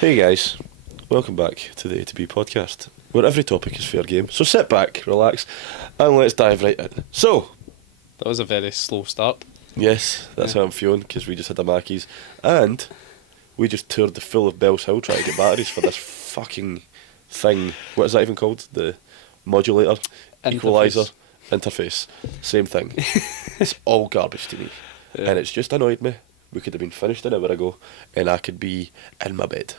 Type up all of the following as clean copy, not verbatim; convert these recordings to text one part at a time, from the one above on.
Hey guys, welcome back to the A to B podcast, where every topic is fair game. So sit back, relax, and let's dive right in. So, That was a very slow start. yes, that's how I'm feeling, because we just had a Mackies, and we just toured the full of Bells Hill trying to get batteries for this fucking thing. What is that even called? The modulator, equalizer, interface. Same thing. It's all garbage to me. Yeah. And it's just annoyed me. We could have been finished an hour ago, and I could be in my bed.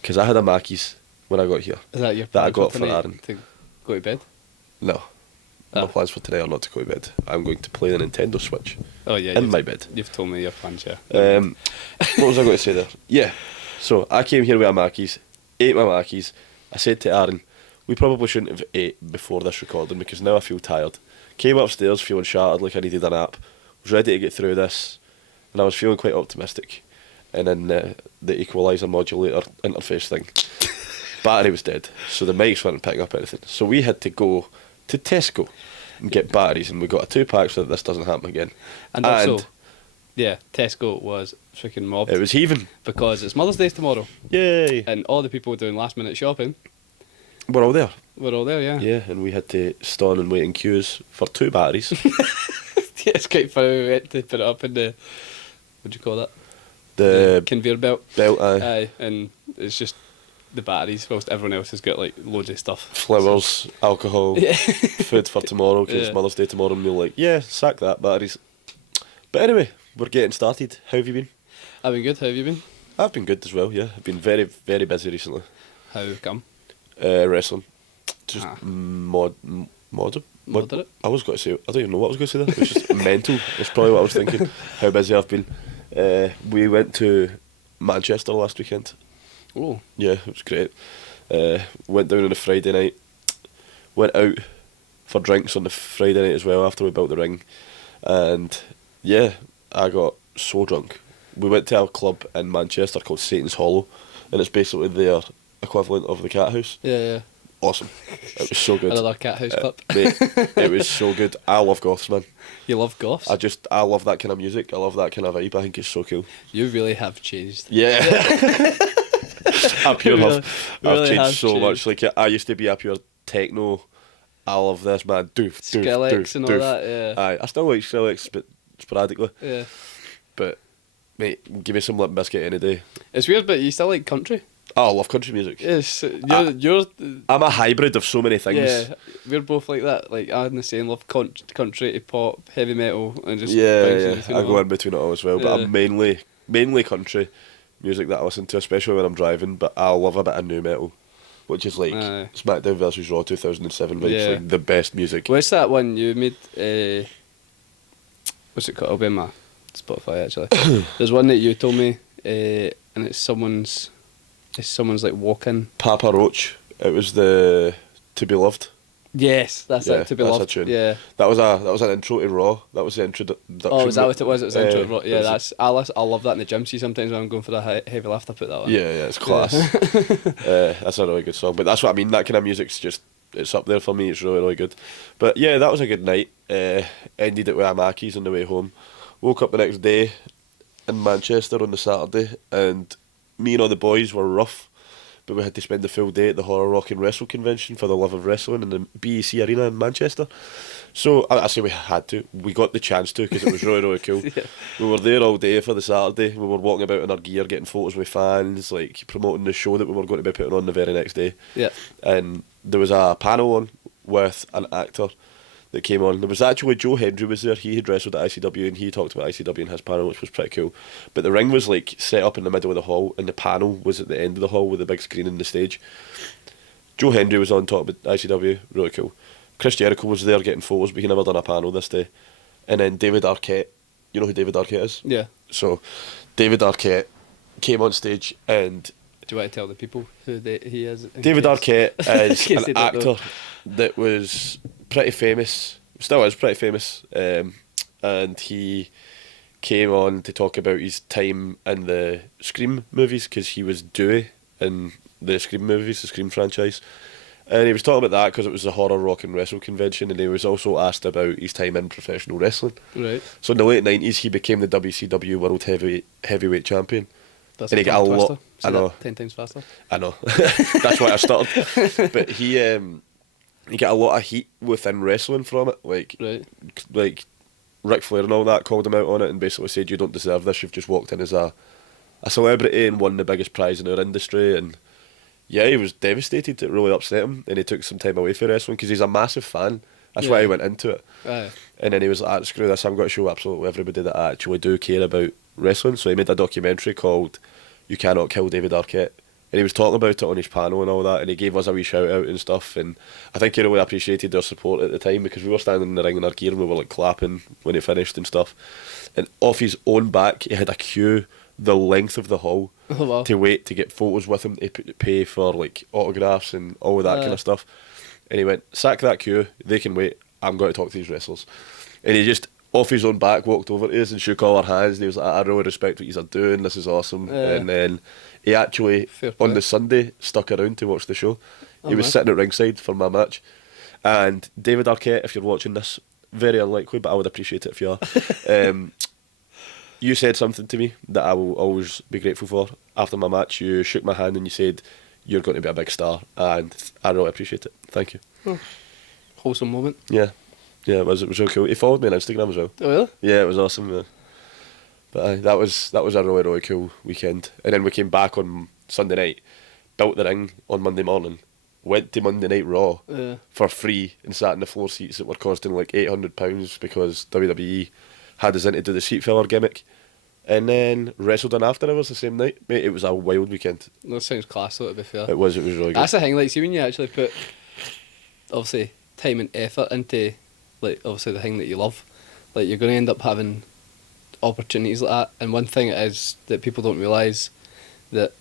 Because I had a Mackies when I got here. Is that your That I plan got for tonight, Aaron. to go to bed? No. Ah. My plans for today are not to go to bed. I'm going to play the Nintendo Switch Oh yeah, in my bed. You've told me your plans, yeah. What was I going to say there? Yeah. So I came here with a Mackies, ate my Mackies. I said to Aaron, we probably shouldn't have ate before this recording because now I feel tired. Came upstairs feeling shattered like I needed a nap. Was ready to get through this, and I was feeling quite optimistic. And then the equalizer modulator interface thing, battery was dead, so the mics weren't picking up anything. So we had to go to Tesco and get batteries, and we got a 2-pack so that this doesn't happen again. And also, yeah, Tesco was freaking mobbed. It was heaving. Because it's Mother's Day tomorrow, Yay! and all the people doing last minute shopping We're all there. were all there, yeah. Yeah, and we had to stand and wait in queues for 2 batteries. Yeah, it's quite funny. We had to put it up in the, what do you call that? The conveyor belt. belt, Aye, and it's just the batteries, whilst everyone else has got like loads of stuff. flowers, alcohol, Yeah. food for tomorrow because Yeah. it's Mother's Day tomorrow, and you're like, yeah, sack that, batteries. But anyway, we're getting started. How have you been? I've been good. How have you been? I've been good as well, yeah. I've been very, very busy recently. How come? Wrestling. Just Ah. moderate. Moderate? I was going to say, I don't even know what I was going to say there. It was just mental. That's probably what I was thinking. How busy I've been. We went to Manchester last weekend. Oh, Yeah, it was great. Went down on a Friday night. Went out for drinks on the Friday night as well after we built the ring. And yeah, I got so drunk. We went to a club in Manchester called Satan's Hollow, and it's basically their equivalent of the Cat House. yeah. Awesome. It was so good. Another cat house club. Mate, it was so good. I love goths, man. You love goths? I love that kind of music. I love that kind of vibe. I think it's so cool. You really have changed. Yeah. I pure Really- have. really I've changed have so changed. much. Like I used to be a pure techno. I love this, man. Doof, doof, Skrillex doof, and all doof. that, yeah. Aye, I still like Skrillex, but sporadically. Yeah. But mate, give me some Limp Bizkit any day. It's weird, but you still like country. Oh, I love country music. Yes. Ah. You're I'm a hybrid of so many things. yeah, we're both like that. Like, I'm the same, love country to pop, heavy metal, and just Yeah, bouncing yeah. between I it go all. in between it all as well. But Yeah. I'm mainly country music that I listen to, especially when I'm driving. But I love a bit of new metal, which is like Aye. SmackDown versus Raw 2007 vibes, Yeah. like the best music. What's that one you made? What's it called? It'll be in my Spotify actually. There's one that you told me, and it's someone's like walking. Papa Roach. It was the To Be Loved. Yes, that's Yeah, it. To be that's a loved. tune. Yeah. That was an intro to Raw. That was the introduction. Oh, was that what it was? It was intro. Uh, Yeah, it was- that's. I love that in the gym. See, sometimes when I'm going for a heavy lift, I put that on. Yeah, yeah, it's class. That's a really good song. But that's what I mean. That kind of music's just, it's up there for me. It's really, really good. But yeah, that was a good night. Ended it with a Mackies on the way home. Woke up the next day in Manchester on the Saturday, and me and all the boys were rough. But we had to spend the full day at the Horror Rock and Wrestle convention for the love of wrestling in the BEC Arena in Manchester. So I say we had to. We got the chance to because it was really, really cool. Yeah. We were there all day for the Saturday. We were walking about in our gear, getting photos with fans, like promoting the show that we were going to be putting on the very next day. Yeah. And there was a panel on with an actor that came on. There was actually Joe Hendry was there. He had wrestled at ICW and he talked about ICW in his panel, which was pretty cool. But the ring was like set up in the middle of the hall, and the panel was at the end of the hall with the big screen and the stage. Joe Hendry was on top of ICW, really cool. Chris Jericho was there getting photos, but he never done a panel this day. And then David Arquette, you know who David Arquette is? Yeah. So David Arquette came on stage, and Do you want to tell the people who he is? in David case- Arquette in is case they an don't know. actor that was pretty famous, still is pretty famous, and he came on to talk about his time in the Scream movies because he was Dewey in the Scream movies, the Scream franchise, And he was talking about that because it was the Horror Rock and Wrestle convention, and he was also asked about his time in professional wrestling. Right. So in the late 90s, he became the WCW World Heavyweight Champion. That's And he got a lot. I know. 10 times faster. I know. That's why I started. But he got a lot of heat within wrestling from it. Like Ric Flair and all that called him out on it and basically said, you don't deserve this, you've just walked in as a celebrity and won the biggest prize in our industry. And yeah, he was devastated. It really upset him, and he took some time away from wrestling because he's a massive fan. That's why he went into it. Aye. And then he was like, screw this, I'm going to show absolutely everybody that I actually do care about wrestling. So he made a documentary called You Cannot Kill David Arquette. And he was talking about it on his panel and all that, and he gave us a wee shout out and stuff. And I think he really appreciated our support at the time because we were standing in the ring in our gear and we were like clapping when he finished and stuff. And off his own back, he had a queue the length of the hall to wait to get photos with him, to pay for like autographs and all of that kind of stuff. And he went, sack that queue, they can wait, I'm going to talk to these wrestlers. And he just, off his own back, walked over to us and shook all our hands, and he was like, I really respect what you're doing, this is awesome. And then he actually, on the Sunday, stuck around to watch the show. He was sitting at ringside for my match. And David Arquette, if you're watching this, very unlikely, but I would appreciate it if you are. You said something to me that I will always be grateful for. After my match, you shook my hand and you said, you're going to be a big star, and I really appreciate it. Thank you. Wholesome moment. Yeah, it was really cool. He followed me on Instagram as well. Oh, really? Yeah, it was awesome. Yeah. But that was a really, really cool weekend. And then we came back on Sunday night, built the ring on Monday morning, went to Monday Night Raw for free and sat in the floor seats that were costing like £800 because WWE had us in to do the seat filler gimmick, and then wrestled on After Hours the same night. Mate, it was a wild weekend. That sounds class though, to be fair. It was really good. That's the thing, like, see when you actually put, obviously, time and effort into, like, obviously the thing that you love, like, you're going to end up having opportunities like that. And one thing it is that people don't realise, that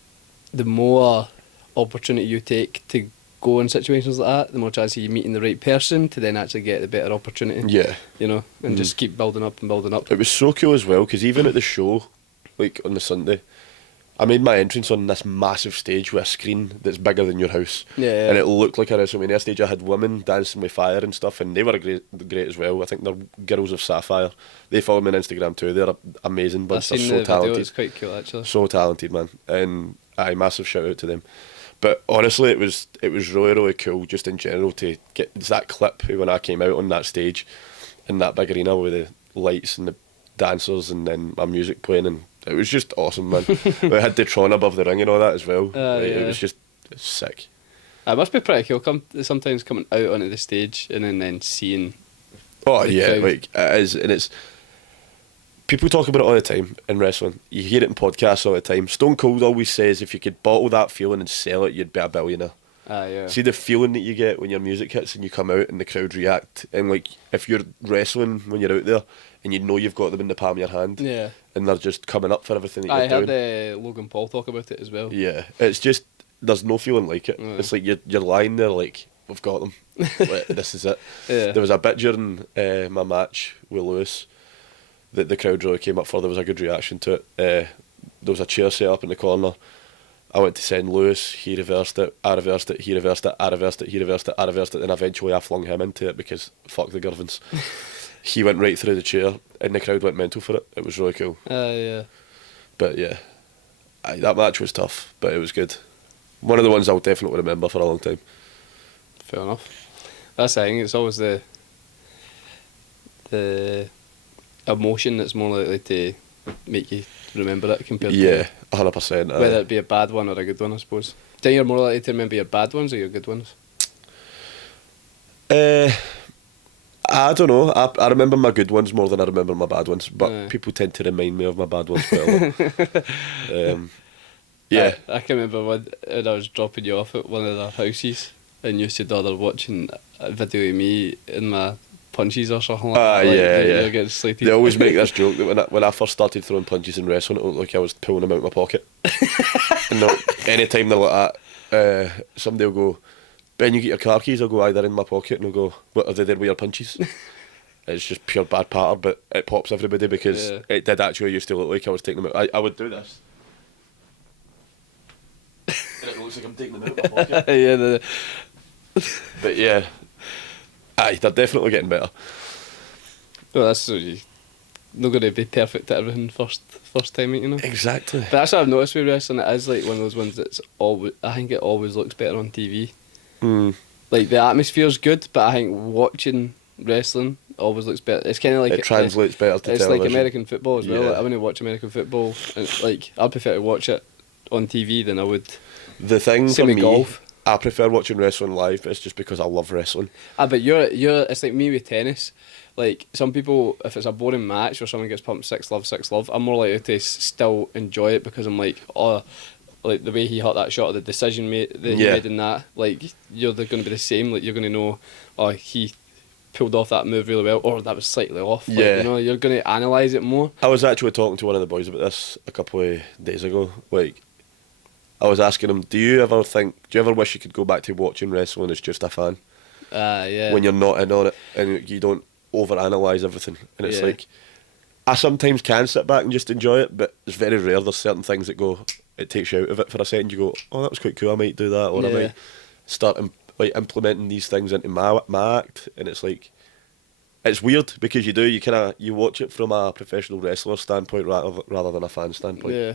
the more opportunity you take to go in situations like that, the more chance of you meeting the right person to then actually get the better opportunity. Yeah. You know, and just keep building up and building up. It was so cool as well, because even at the show, like on the Sunday, I made my entrance on this massive stage with a screen that's bigger than your house. Yeah. And it looked like a WrestleMania stage. I had women dancing with fire and stuff, and they were great as well. I think they're Girls of Sapphire. They follow me on Instagram too. They're amazing, but they're so talented. It's quite cool, actually. So talented, man. And massive shout out to them. But honestly, it was really, really cool just in general to get that clip when I came out on that stage in that big arena with the lights and the dancers and then my music playing, and it was just awesome, man. We had the Tron above the ring and all that as well. It was just sick. It must be pretty cool sometimes coming out onto the stage and then seeing. Oh yeah, like it is, and it's. People talk about it all the time in wrestling. You hear it in podcasts all the time. Stone Cold always says if you could bottle that feeling and sell it, you'd be a billionaire. Yeah. See the feeling that you get when your music hits and you come out and the crowd react. And like if you're wrestling when you're out there and you know you've got them in the palm of your hand, and they're just coming up for everything that you're doing. I heard Logan Paul talk about it as well. Yeah, it's just there's no feeling like it. It's like you're lying there like we've got them. Like, this is it. Yeah. There was a bit during my match with Lewis that the crowd really came up for. There was a good reaction to it. There was a chair set up in the corner. I went to send Lewis, he reversed it, I reversed it, he reversed it, I reversed it, he reversed it, I reversed it, and eventually I flung him into it because fuck the Girvins. He went right through the chair and the crowd went mental for it. It was really cool. Yeah. But yeah, that match was tough, but it was good. One of the ones I'll definitely remember for a long time. Fair enough. That's the thing, it's always the emotion that's more likely to make you remember it compared to 100%. whether it be a bad one or a good one, I suppose. Do you think you're more likely to remember your bad ones or your good ones? I don't know. I remember my good ones more than I remember my bad ones, but people tend to remind me of my bad ones quite a lot. Yeah. I can remember when I was dropping you off at one of their houses and you said, they're watching a video of me in my punches or something like that. You're getting slated. They always make this joke that when I first started throwing punches in wrestling, it looked like I was pulling them out of my pocket. And anytime they're like that, somebody will go, Ben, you get your car keys? I'll go, aye, they're in my pocket. And I'll go, what, are they there with your punches? It's just pure bad patter, but it pops everybody because it did actually used to look like I was taking them out. I would do this. And it looks like I'm taking them out of my pocket. But yeah, aye, they're definitely getting better. Well, that's really not going to be perfect at everything first time, you know. Exactly. But that's what I've noticed with wrestling. It is like one of those ones that's always. I think it always looks better on TV. Like the atmosphere's good, but I think watching wrestling always looks better. It's kind of like It translates better to it's television. like American football as well. Yeah. Like, I want to watch American football, and like I prefer to watch it on TV than I would. The thing Same for with me, golf. I prefer watching wrestling live, but it's just because I love wrestling. But you're. It's like me with tennis. Like some people, if it's a boring match or someone gets pumped 6-love, I'm more likely to still enjoy it because I'm like, oh, like the way he hit that shot, or the decision that he made in that, like they're going to be the same. Like you're going to know, oh, he pulled off that move really well, or that was slightly off. Like, Yeah. you know, you're going to analyse it more. I was actually talking to one of the boys about this a couple of days ago. Like, I was asking him, do you ever wish you could go back to watching wrestling as just a fan? Yeah. When you're not in on it and you don't overanalyze everything. And it's Yeah. like, I sometimes can sit back and just enjoy it, but it's very rare. There's certain things that go, it takes you out of it for a second. You go, oh, that was quite cool, I might do that, or I Yeah. might start implementing these things into my act. And it's like, it's weird because you watch it from a professional wrestler standpoint rather than a fan standpoint. Yeah.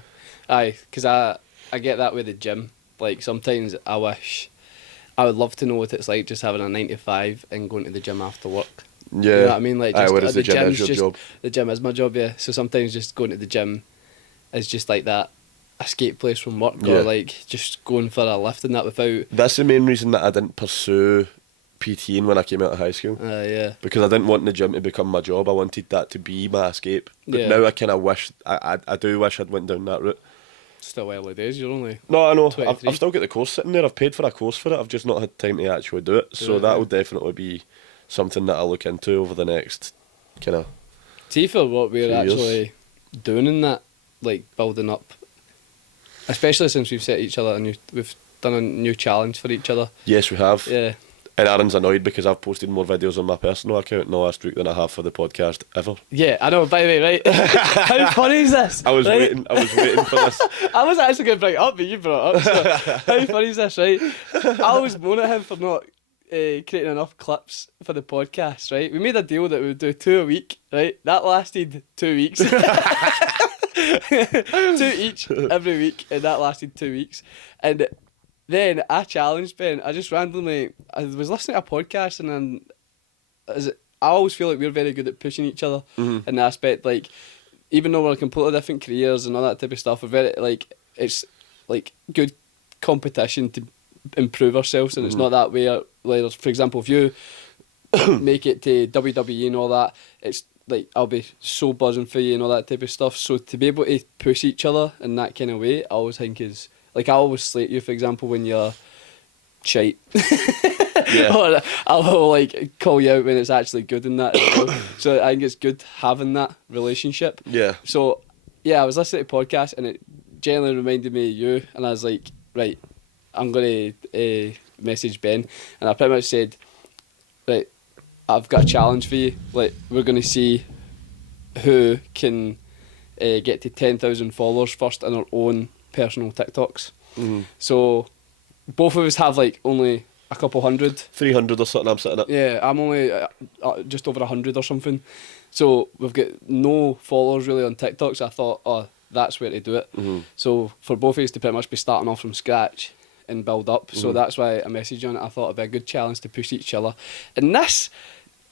Aye, because I get that with the gym. Like sometimes I wish I would love to know what it's like just having a 9 to 5 and going to the gym after work. Yeah. You know what I mean? Like, Aye, just, whereas the gym is gym's your job. The gym is my job, yeah. So sometimes just going to the gym is just like that escape place from work, Yeah. or like just going for a lift and that without. That's the main reason that I didn't pursue PTing when I came out of high school. Yeah. Because I didn't want the gym to become my job. I wanted that to be my escape. But Yeah. now I kind of wish, I do wish I'd went down that route. Still early days. You're only. No, I know. 23. I've still got the course sitting there. I've paid for a course for it. I've just not had time to actually do it. So it, that yeah. will definitely be something that I'll look into over the next kind of... See for what we're Few years. actually doing in that, like building up, especially since we've set each other we've done a new challenge for each other. Yes, we have. Yeah. And Aaron's annoyed because I've posted more videos on my personal account in the last week than I have for the podcast ever. Yeah, I know. By the way, right? How funny is this? I was right? waiting for this. I was actually going to bring it up, but you brought it up. So how funny is this, right? I always moan at him for not creating enough clips for the podcast, right? We made a deal that we would do 2 a week, right? That lasted 2 weeks. 2 each every week, and that lasted 2 weeks. And then I challenged Ben. I was listening to a podcast, and then I always feel like we're very good at pushing each other in the aspect, like, even though we're completely different careers and all that type of stuff, we're very, like, it's like good competition to improve ourselves, and it's not that way. Like, for example, if you make it to WWE and all that, it's like I'll be so buzzing for you and all that type of stuff. So to be able to push each other in that kind of way, I always think is, like, I always slate you, for example, when you're shite. Yeah. Or I'll like call you out when it's actually good in that as well. So I think it's good having that relationship. Yeah. So yeah, I was listening to a podcast and it generally reminded me of you, and I was like, right, I'm going to message Ben, and I pretty much said, right, I've got a challenge for you. Like, we're going to see who can get to 10,000 followers first in our own personal TikToks. So both of us have like only a couple hundred. 300 or something I'm sitting at. Yeah, I'm only just over 100 or something. So we've got no followers really on TikTok, so I thought, oh, that's where to do it. So for both of us to pretty much be starting off from scratch and build up. So that's why I messaged you on it. I thought it'd be a good challenge to push each other. And this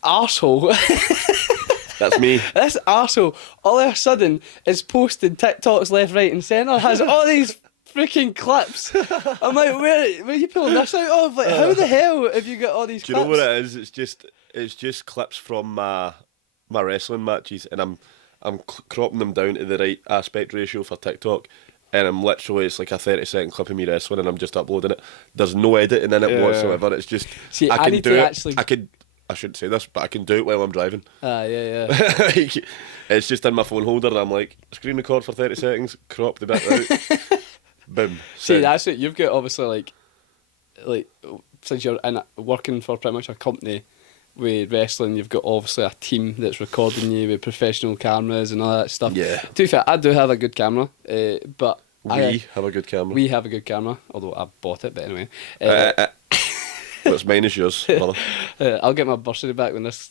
arsehole, That's me. this arsehole, all of a sudden is posting TikToks left, right and centre, has all these freaking clips. I'm like, where are you pulling this out of? Like, how the hell have you got all these Do you clips? know what it is? It's just clips from my wrestling matches, and I'm cropping them down to the right aspect ratio for TikTok, and it's like a 30-second clip of me wrestling, and I'm just uploading it. There's no editing in it Yeah. whatsoever. It's just See, I I can need do to it. actually- I shouldn't say this, but I can do it while I'm driving. Yeah. Like, it's just in my phone holder, and I'm like, screen record for 30 seconds, crop the bit out, boom. See, send. that's it. You've got obviously like since you're working for pretty much a company with wrestling, you've got obviously a team that's recording you with professional cameras and all that stuff. Yeah. To be fair, I do have a good camera, but We have a good camera. we have a good camera, although I bought it. But anyway, What's mine is yours, brother. I'll get my bursary back when this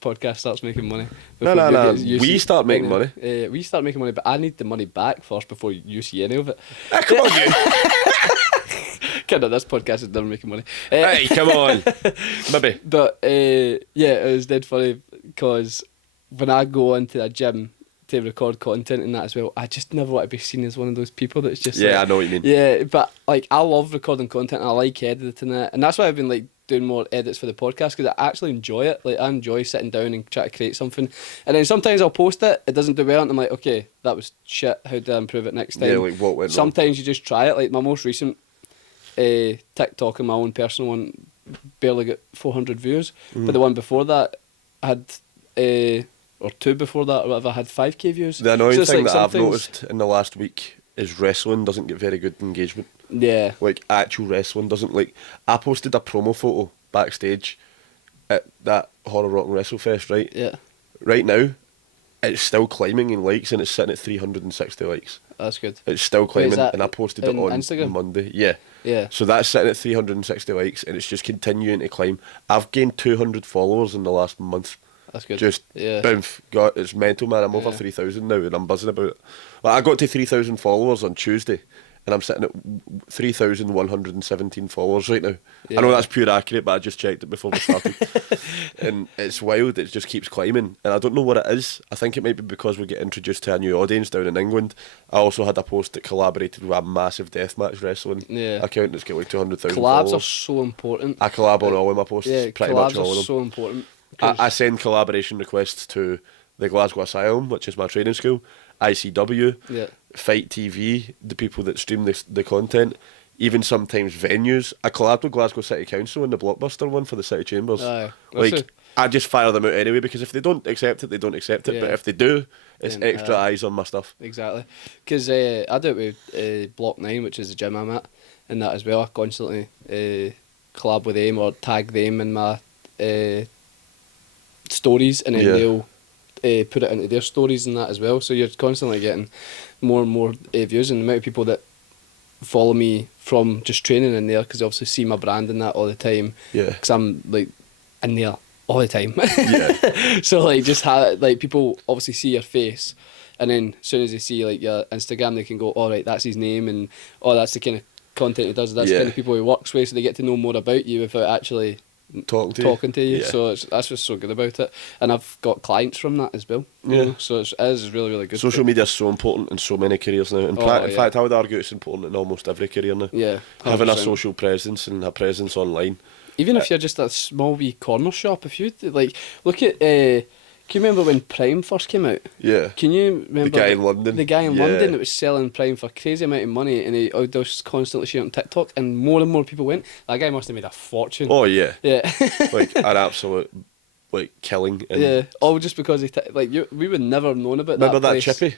podcast starts making money. No. We start making money. We start making money, but I need the money back first before you see any of it. Come on, you. Kind of, this podcast is never making money. Hey, come on. Maybe. But yeah, it was dead funny because when I go into a gym to record content and that as well, I just never want to be seen as one of those people that's just I know what you mean. Yeah, but like I love recording content and I like editing it, and that's why I've been like doing more edits for the podcast because I actually enjoy it. Like I enjoy sitting down and try to create something, and then sometimes I'll post it, it doesn't do well, and I'm like, okay, that was shit. How do I improve it next time? Yeah, like what went wrong? Sometimes you just try it. Like my most recent TikTok and my own personal one barely got 400 views, but the one before that had or two before that or whatever had 5k views. The annoying it's thing like that I've sometimes- noticed in the last week is wrestling doesn't get very good engagement. Yeah. Like actual wrestling doesn't. Like I posted a promo photo backstage at that Horror Rock and WrestleFest, right? Yeah. Right now, it's still climbing in likes and it's sitting at 360 likes. That's good. It's still climbing, that and I posted it on on Instagram? Monday. Yeah. Yeah. So that's sitting at 360 likes and it's just continuing to climb. I've gained 200 followers in the last month. That's good. Just yeah. boom, got it's mental, man. I'm over Yeah. 3,000 now and I'm buzzing about it. Like, I got to 3,000 followers on Tuesday and I'm sitting at 3,117 followers right now. I know Yeah. that's pure accurate, but I just checked it before we started. And it's wild, it just keeps climbing. And I don't know what it is. I think it might be because we get introduced to a new audience down in England. I also had a post that collaborated with a massive deathmatch wrestling account that's got like 200,000 Collabs followers. are so important. I collab on all of my posts, Yeah, pretty collabs much all are of them. so important. I send collaboration requests to the Glasgow Asylum, which is my training school, ICW, Yeah. Fight TV, the people that stream the content, even sometimes venues. I collabed with Glasgow City Council in the Blockbuster one for the City Chambers. Aye. Like, I just fire them out anyway because if they don't accept it, they don't accept it. Yeah. But if they do, it's Then, extra eyes on my stuff. Exactly. Because I do it with Block 9, which is the gym I'm at, and that as well. I constantly collab with them or tag them in my stories, and then they'll put it into their stories and that as well. So you're constantly getting more and more views, and the amount of people that follow me from just training in there because they obviously see my brand and that all the time. Yeah. Because I'm like in there all the time. Yeah. So like just like people obviously see your face, and then as soon as they see like your Instagram, they can go, all right, that's his name, and that's the kind of content he does. That's the kind of people he works with, so they get to know more about you without actually talking to you. Yeah. So that's what's so good about it, and I've got clients from that as well. Yeah. So it is really, really good. Social media is so important in so many careers now. In fact, I would argue it's important in almost every career now. Yeah. 100%. Having a social presence and a presence online. Even if you're just a small wee corner shop, if you like, look at. Can you remember when Prime first came out? Yeah. Can you remember the guy in London? The guy in London that was selling Prime for a crazy amount of money, and he was constantly sharing on TikTok, and more people went. That guy must have made a fortune. Oh yeah. Yeah. Like an absolute killing. And yeah. All just because we would never have known about remember that. that chippy?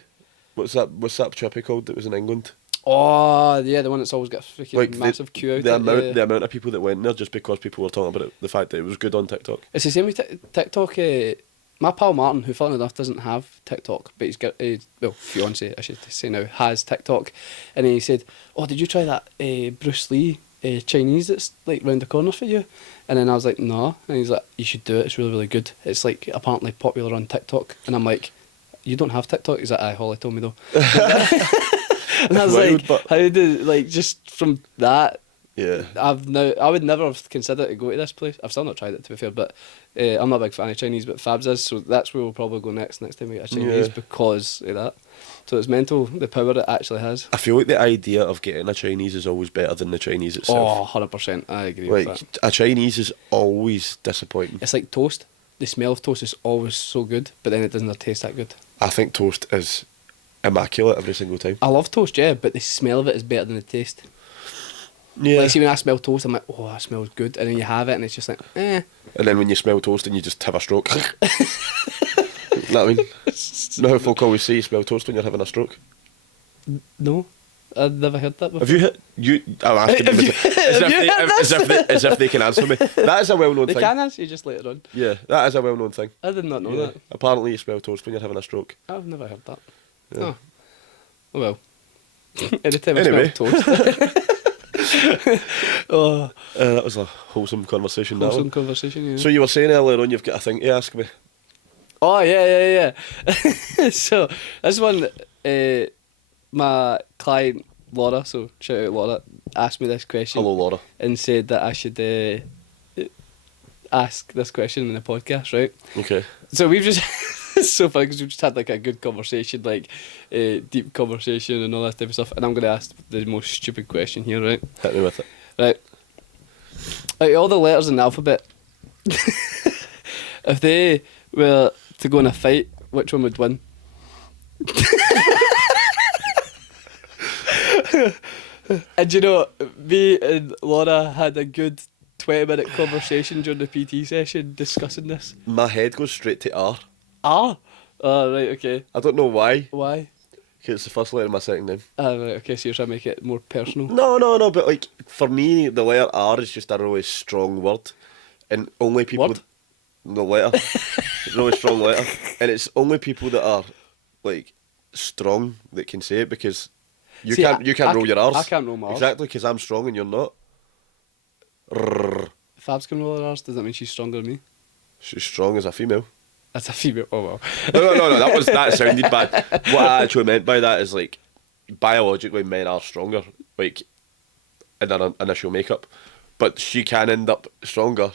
What's that chippy called that was in England? Oh yeah, the one that's always got a freaking massive queue out. The amount of people that went there just because people were talking about it, the fact that it was good on TikTok. It's the same with TikTok. My pal Martin, who funnily enough doesn't have TikTok, but he's got fiance, I should say now, has TikTok, and he said, "Oh, did you try that Bruce Lee Chinese that's like round the corner for you?" And then I was like, "No," and he's like, "You should do it. It's really, really good. It's like apparently popular on TikTok." And I'm like, "You don't have TikTok?" He's like, "Aye, Holly told me though." And I was wild, like, "How did just from that?" Yeah. I would never have considered to go to this place. I've still not tried it, to be fair, but I'm not a big fan of Chinese, but Fabs is, so that's where we'll probably go next time we get a Chinese because of that. So it's mental, the power it actually has. I feel like the idea of getting a Chinese is always better than the Chinese itself. Oh, 100%, I agree with that. A Chinese is always disappointing. It's like toast. The smell of toast is always so good, but then it doesn't taste that good. I think toast is immaculate every single time. I love toast, yeah, but the smell of it is better than the taste. Yeah. Like, see, when I smell toast, I'm like, oh, that smells good. And then you have it, and it's just like, eh. And then when you smell toast and you just have a stroke. You know what I mean? You know how folk always say you smell toast when you're having a stroke? No, I've never heard that before. Have you hit... I'm asking them as if they can answer me. That is a well-known They thing. can answer you just later on. Yeah, that is a well-known thing. I did not know that. Apparently you smell toast when you're having a stroke. I've never heard that. Yeah. Oh well. Anytime Anyway. I smell toast. Oh, That was a wholesome conversation. That wholesome one. conversation, yeah. So you were saying earlier on you've got a thing to ask me. Oh, yeah. So, this one, my client, Laura, so shout out Laura, asked me this question. Hello, Laura. And said that I should ask this question in the podcast, right? Okay. So we've just, it's so funny because we've just had like a good conversation, like deep conversation and all that type of stuff. And I'm going to ask the most stupid question here, right? Hit me with it. Right. Out of all the letters in the alphabet, if they were to go in a fight, which one would win? And you know, me and Laura had a good 20-minute conversation during the PT session discussing this. My head goes straight to R. Ah! Oh, right, okay. I don't know why. Why? Because it's the first letter of my second name. Ah, right, okay, so you're trying to make it more personal. No, but like, for me, the letter R is just a really strong word. And only people... Word? The letter. Really strong letter. And it's only people that are, like, strong that can say it because... You See, can't I roll your R's. I can't roll my R's. Exactly, because I'm strong and you're not. Rrrr. Fabs can roll her R's, does that mean she's stronger than me? She's strong as a female. That's a female. Oh, well. No, that sounded bad. What I actually meant by that is, like, biologically men are stronger, like, in their initial makeup. But she can end up stronger.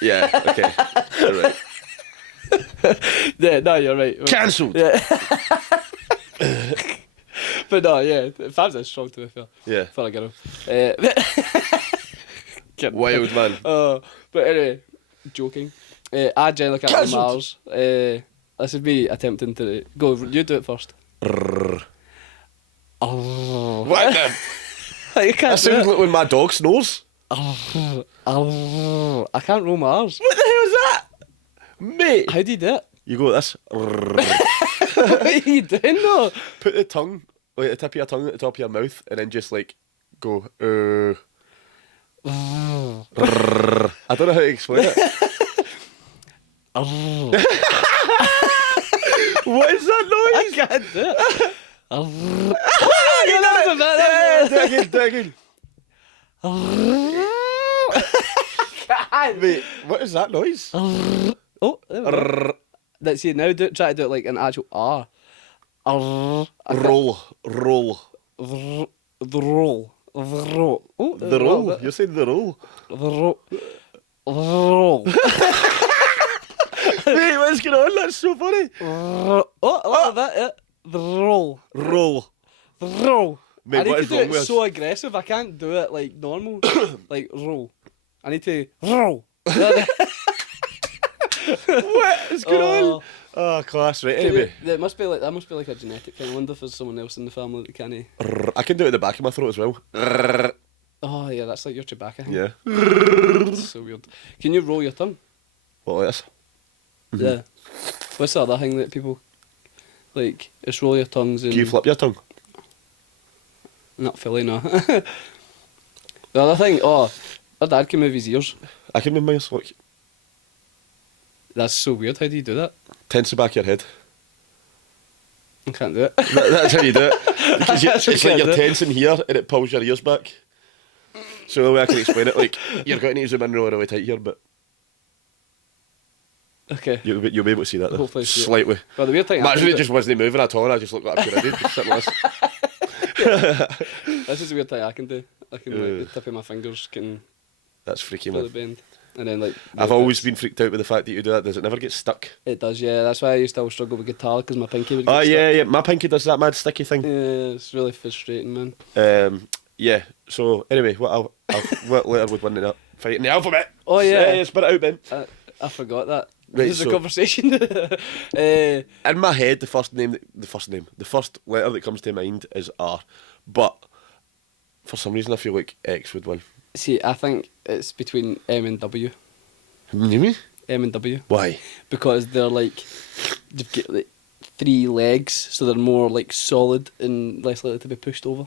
Yeah, okay. You're right. Yeah, no, you're right. Cancelled! Yeah. But no, yeah, Fabs is strong to be fair. Yeah. For a girl. Kidding. Wild man. But anyway, joking. I generally can't roll Cancelled. Mars. This is me attempting to go. You do it first. Rrrr. Oh. What the? I can't That sounds do it. like when my dog snores. I can't roll my R's. What the hell is that? Mate. How do you do it? You go like this. Rrrr. What are you doing though? Put the tongue, like the tip of your tongue at the top of your mouth, and then just like go. Rrrr. I don't know how to explain it. What is that noise? I can't do it. Do it again. Wait, what is that noise? Oh, there we go. Rrrr. Let's see now. Try to do it like an actual R. Roll. The roll. Oh, The roll. You're saying the roll. The roll. Wait, what's going on? That's so funny. Oh, I love that. Yeah. The roll. Roll. The roll. Mate, I need what to is do wrong it with us? so aggressive. I can't do it like normal. Like roll. I need to roll. What is going Oh. on? Oh, class, right. Anyway. That must be like a genetic thing. I wonder if there's someone else in the family that can't. Rrrr. I can do it at the back of my throat as well. Rrrr. Oh yeah, that's like your Chewbacca. Thing. Yeah. That's so weird. Can you roll your tongue? What, like this? Yeah. What's the other thing that people like? It's roll your tongues and Can you flip your tongue? not fully, no. The other thing, our dad can move his ears. I can move mine. Look. That's so weird. How do you do that? Tense the back of your head. I can't do it. That's how you do it. Because That's it's what like I you're do. tensing here and it pulls your ears back. So the way I can explain it, like, you're going to need to zoom in really tight here, but Okay. you'll be able to see that though. Hopefully see it. Slightly. Well, the weird thing. Imagine I it just wasn't moving at all and I just looked like a pyramid. Just sitting like this. This is the weird thing I can do. I can like the tip of my fingers can That's freaky, really man. bend, and then like. I've the always bits- been freaked out with the fact that you do that. Does it never get stuck? It does, yeah. That's why I used to always struggle with guitar because my pinky would get Oh, stuck. yeah. My pinky does that mad sticky thing. Yeah, it's really frustrating, man. Yeah, so anyway, what letter would win in that fight in the alphabet? Oh, yeah. Spit it out, Ben. I forgot that. Right, This is a so- conversation. In my head, the first letter that comes to mind is R, but for some reason I feel like X would win. See, I think it's between M and W. Me? M and W. Why? Because they're like, they've got like 3 legs, so they're more like solid and less likely to be pushed over.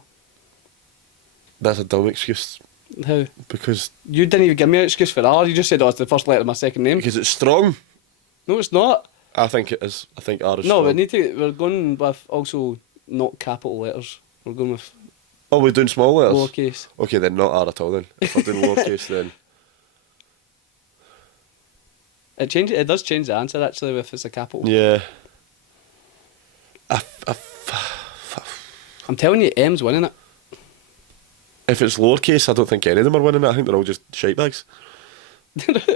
That's a dumb excuse How? because You didn't even give me an excuse for R. You just said, oh, it's the first letter of my second name. it's strong. No, it's not. I think it is. I think R is No, strong. we're going with also not capital letters. We're going with Oh, we're doing small letters? Lowercase. Okay, then not R at all then. If we're doing lowercase then... It does change the answer, actually, if it's a capital. Yeah. I'm telling you, M's winning it. If it's lowercase, I don't think any of them are winning it. I think they're all just shite bags.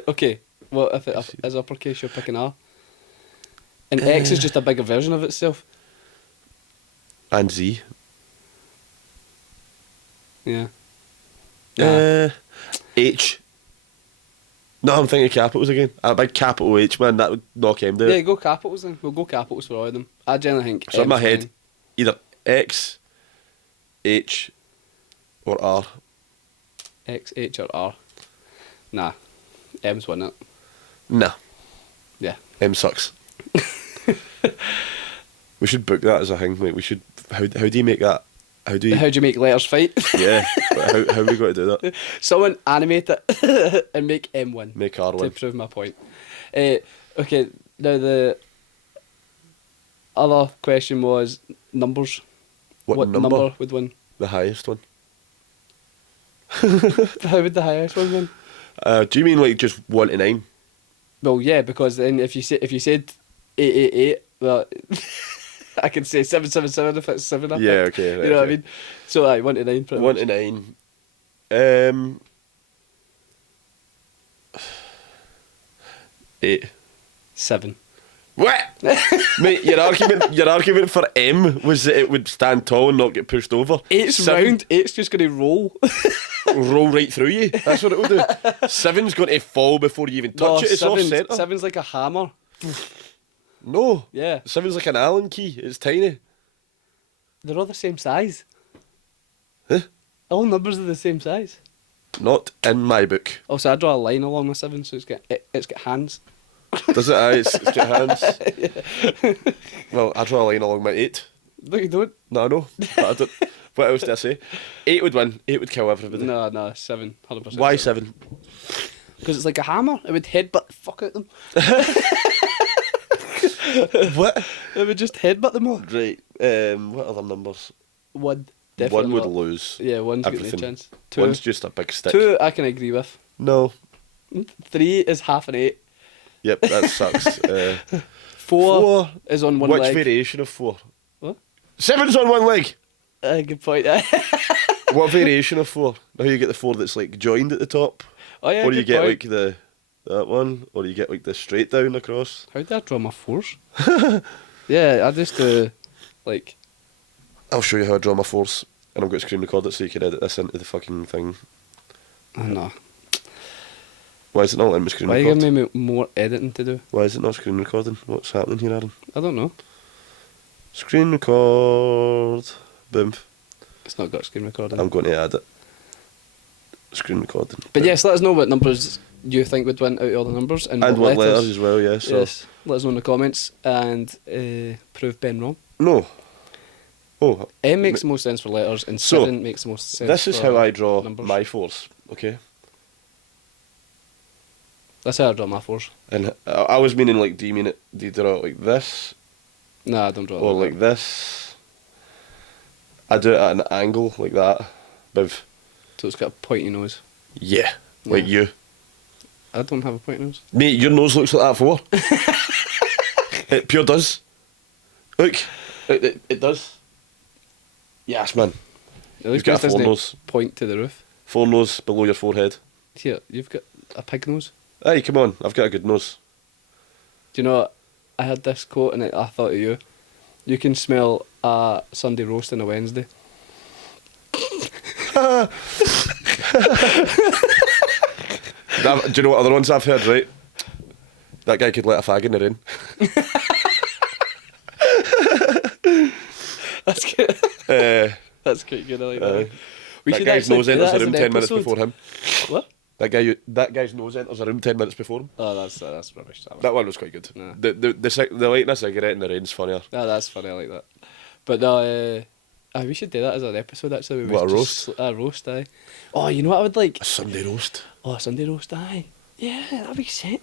Okay, well, if it is uppercase, you're picking R. And X is just a bigger version of itself. And Z. Yeah. H. No, I'm thinking capitals again. A big capital H, man, that would knock M down. Yeah, go capitals then. We'll go capitals for all of them. I generally think So in my M's head, winning. either X, H, or R. X, H, or R. Nah, M's winning it. Nah, Yeah. M sucks. We should book that as a thing, mate. We should. How do you make that? How do you make letters fight? Yeah, but how are we going to do that? Someone animate it and make M win. Make R To win. prove my point. Okay, now the other question was numbers. What number? would win? The highest one. How would the highest one win? Do you mean like just 1 to 9? Well, yeah, because then if you said 888, well, I can say 777 if it's 7 up. Yeah, okay. You know what I mean? So 1 to 9 pretty 1 much. to 9. 8. 7. What? Mate, your argument for M was that it would stand tall and not get pushed over. 8's 7 round, 8's just going to roll. roll right through you. That's what it will do. 7's going to fall before you even touch it. It's off centre. 7's like a hammer. No. Yeah. 7's like an Allen key. It's tiny. They're all the same size. Huh? All numbers are the same size. Not in my book. Also, I draw a line along the 7, so it's got hands. Does it? Aye, it's got hands. Well, I draw a line along my 8. No, you don't. No, I know. But I don't. What else did I say? 8 would win. 8 would kill everybody. No, 7, 100%. Why 7? Because it's like a hammer. It would headbutt the fuck out them. What? It would just headbutt them all. Right. What other numbers? 1, definitely. 1 would not. lose. Yeah, 1's got no everything. chance. 2, 1's just a big stick. 2 I can agree with. No. 3 is half an 8. Yep, that sucks. 4, 4 is on one Which leg. variation of 4? What? 7's on one leg. Good point. What variation of 4? Now you get the 4 that's like joined at the top. Oh yeah, Or you good get point. like that one, or you get like the straight down across. How did I draw my 4s? Yeah, I just do like. I'll show you how I draw my 4s, and I'm going to screen record it so you can edit this into the fucking thing. Oh no. Why is it not letting me screen Why are you record? giving me more editing to do? Why is it not screen recording? What's happening here, Aaron? I don't know. Screen record. Boom. It's not got screen recording. I'm going to add it. Screen recording. But Boom. yes, let us know what numbers you think would win out of all the numbers and what letters as well, yeah. So. Yes, let us know in the comments and prove Ben wrong. No. Oh. M makes the most sense for letters and So, 7 makes the most sense This is for how I draw numbers. my 4s, okay? That's how I draw my 4s. And I was meaning like, do you draw it like this? Nah, I don't draw it Or like that. this? I do it at an angle like that. Biv. So it's got a pointy nose. Yeah. Like Yeah. you. I don't have a pointy nose. Mate, your nose looks like that for. It pure does. Look. It does. Yes, man. At least You've got a yours doesn't 4 nose. point to the roof. 4 nose below your forehead. Here, you've got a pig nose. Aye, come on. I've got a good nose. Do you know what? I had this quote and I thought of you. You can smell a Sunday roast on a Wednesday. Do you know what other ones I've heard, right? That guy could let a fag in the rain. That's good. That's quite good. I like that. We That should guy's actually nose do enters that a as room an 10 minutes episode. before him. What? That guy's nose enters a room 10 minutes before him. Oh, that's rubbish. That one was quite good. Nah. The lighting a cigarette in the rain's funnier. No, that's funny. I like that. But no, we should do that as an episode. Actually, we What, a just roast? A roast, aye. Oh, you know what I would like? A Sunday roast. Oh, a Sunday roast, aye. Yeah, that'd be sick.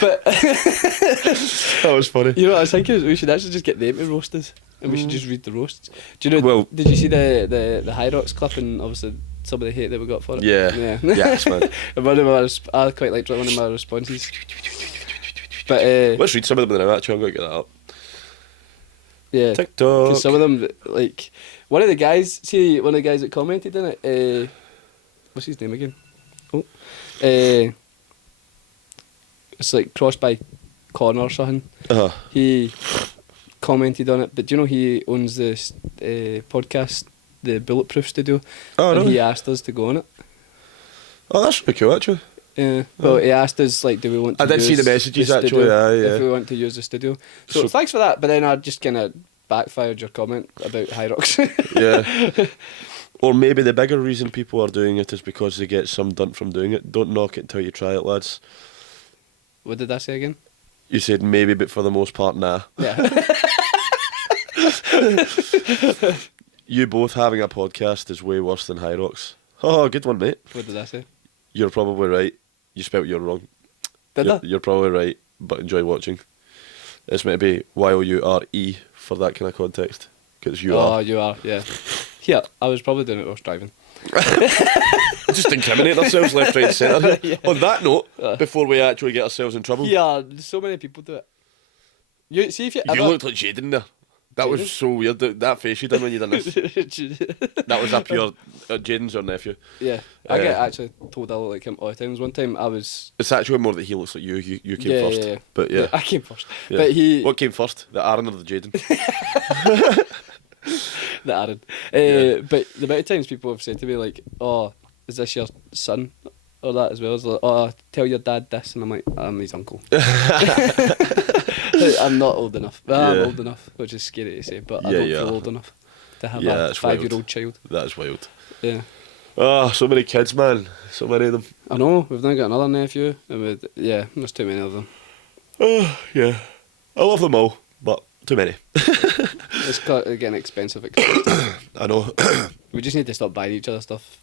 But That was funny. you know what I was thinking is we should actually just get them to roast us, and we should just read the roasts. Do you know? Well- did you see the High Rocks clip and obviously some of the hate that we got for it? Yeah. Yes, man. And one of I quite liked one of my responses. But Let's read some of them now, actually. I'm going to get that up. yeah, TikTok. because some of them, like one of the guys that commented in it. What's his name again? Oh, it's like crossed by Connor or something. Uh-huh. He commented on it, but do you know he owns this podcast, the Bulletproof Studio, Oh, and really? he asked us to go on it. Oh, that's pretty cool, actually. Yeah, well, he asked us like, do we want to I did see use the messages, actually, studio, yeah. if we want to use the studio. So, So- thanks for that, but then I just kind of backfired your comment about High Rocks. Yeah. Or maybe the bigger reason people are doing it is because they get some done from doing it. Don't knock it until you try it, lads. What did I say again? You said maybe, but for the most part, nah. Yeah. You both having a podcast is way worse than High Rocks. Oh, good one, mate. What did I say? You're probably right. You spelt yours wrong. Did you're, I? You're probably right, but enjoy watching. It's meant to be Y-O-U-R-E for that kind of context. Because you Oh, are. you are, yeah. Yeah, I was probably doing it whilst driving. Just incriminate ourselves left, right and centre. Yeah. On that note, before we actually get ourselves in trouble, Yeah, so many people do it. You see if you you ever... looked like Jaden there. That was Jaden? so weird. That face you done when you done this. That was a pure... Jaden's your nephew. Yeah, I get actually told I look like him all the times. One time I was... It's actually more that he looks like you. You came Yeah, first. yeah, yeah. But yeah. I came first. Yeah. But he... What came first? The Aaron or the Jaden? The Aaron. Yeah. But the amount of times people have said to me like, oh, is this your son? Or that as well. It's like, oh, tell your dad this. And I'm like, I'm his uncle. I'm not old enough. Well, I'm Yeah. old enough, which is scary to say, but I Yeah, don't yeah. feel old enough to have Yeah, a that's wild. 5-year-old child. That's wild. Yeah. Oh, so many kids, man. So many of them. I know, we've now got another nephew. And yeah, there's too many of them. Oh, yeah. I love them all, but too many. It's getting expensive. I know. We just need to stop buying each other stuff.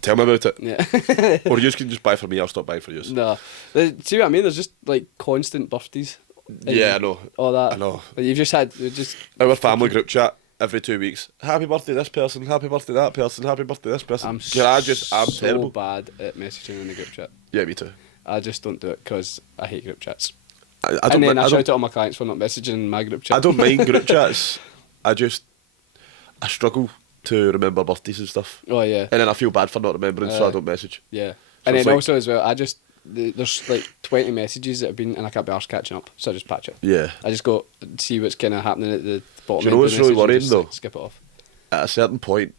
Tell me about it. Yeah. Or you can just buy for me, I'll stop buying for you. No. See what I mean? There's just like constant birthdays. and Yeah, I know. All that. I know. Like, you've just had... Just Our family group chat every 2 weeks. Happy birthday this person, happy birthday that person, happy birthday this person. I'm I'm so terrible. bad at messaging in the group chat. Yeah, me too. I just don't do it because I hate group chats. I And don't, then I I, shout don't, at all my clients for not messaging in my group chat. I don't mind group chats. I struggle to remember birthdays and stuff. Oh, yeah. And then I feel bad for not remembering, so I don't message. Yeah. So And it's then like- also as well, there's like 20 messages that have been, and I can't be arsed catching up, so I just patch it. Yeah. I just go see what's kind of happening at the bottom. Do you know end what's of the really message and worrying, just, though? like, skip it off. At a certain point,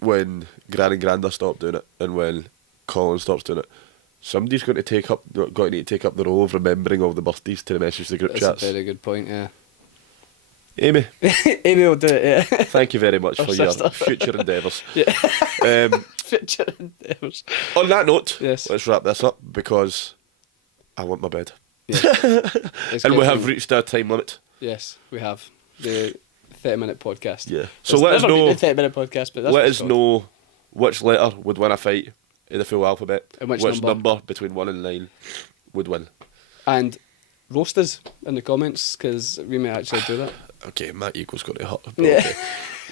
when Gran and Granda stop doing it, and when Colin stops doing it, somebody's going to take up the role of remembering all the birthdays to message the group That's chats. a very good point, yeah. Amy, Amy will do it, yeah. thank you very much Our for your sister. future endeavours. Yeah. Um, Future endeavours. on that note, Yes. let's wrap this up because I want my bed. Yeah. It's And we have getting- reached our time limit. Yes, we have. The 30-minute podcast. Yeah. So It's let us never been know. a 30-minute podcast, but that's Let what us it's called. know which letter would win a fight in the full alphabet. And which number. number between 1 and 9 would win. And roast us in the comments, because we may actually do that. Okay, my ego's got to hurt. but Yeah. Okay.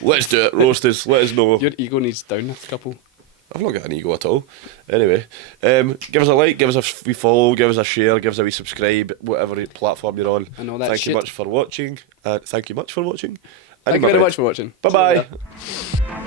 Let's do it. Roast us. Let us know. Your ego needs down a couple. I've not got an ego at all. Anyway, give us a like, give us a wee follow, give us a share, give us a wee subscribe, whatever platform you're on. And all that Thank you shit. much for watching. Thank you much for watching. Thank you very much for watching. Bye bye. See you later.